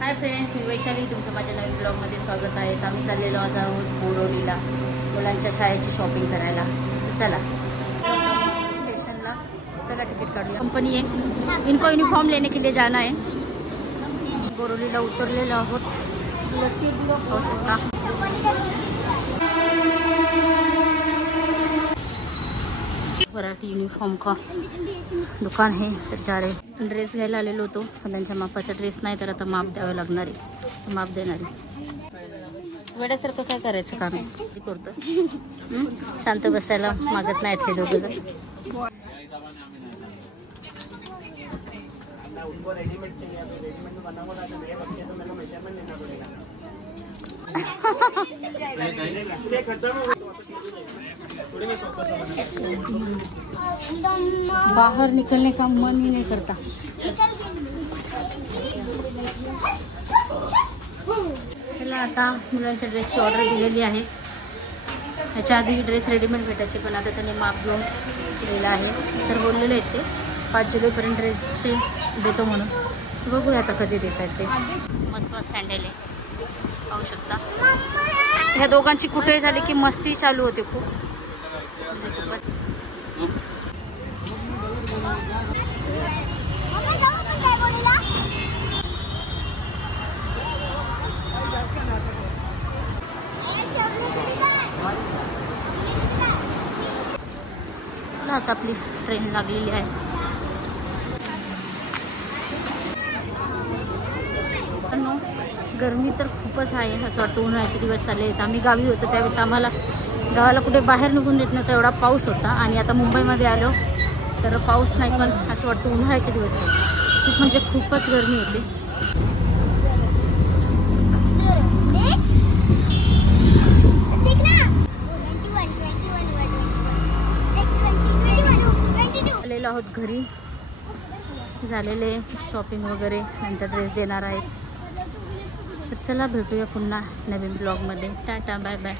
Hi friends, मी वैशाली. तुमचं माझ्या नवीन ब्लॉगमध्ये स्वागत आहे. आम्ही चाललेलो आहोत बोरोलीला मुलांच्या शाळेची शॉपिंग करायला. चला स्टेशनला, चला टिकट काढूया. कंपनी है, इनको यूनिफॉर्म लेने के लिए जाना है. बोरोलीला उतरलेलो आहोत. मराठी यूनिफॉर्म का दुकान है, तर जा रहे. ड्रेस घ्यायला आलेलो होतो, पण त्यांच्या मापाचा ड्रेस नाही, तर आता माप द्यावं लागणार आहे. माप देणार आहे. वेड्यासारखं काय करायचं काम आहे करतो. शांत बसायला मागत नाही ते दोघं जण. बाहर निकलने का मन ही नहीं करता. चला आता मुलांच्या ड्रेसची ऑर्डर दिलेली आहे. ह्याच्या आधी ड्रेस रेडीमेड भेटायचे, पण आता त्यांनी माप घेऊन दिलेलं आहे. तर बोललेले आहेत ते 5 जुलैपर्यंत ड्रेसचे देतो म्हणून. बघूया आता कधी देत आहेत ते. मस्त मस्त सँडल आहे, पाहू शकता. ह्या दोघांची कुठे झाली की मस्ती चालू होते खूप. आता आपली ट्रेन लागलेली आहे. गरमी तर खूपच आहे. असं वाटतं उन्हाळ्याचे दिवस चालले आहेत. आम्ही गावी होतो त्यावेळेस आम्हाला गावाला कुठे बाहेर निघून देत नव्हतं, एवढा पाऊस होता. आणि आता मुंबईमध्ये आलो तर पाऊस नाही, पण असं वाटतं उन्हाळ्याचे दिवस आहे. खूप म्हणजे खूपच गरमी होती. आलेलो आहोत घरी, झालेले शॉपिंग वगैरे, नंतर ड्रेस देणार आहेत. तर चला भेटूया पुन्हा नवीन ब्लॉगमध्ये. Tata, bye bye.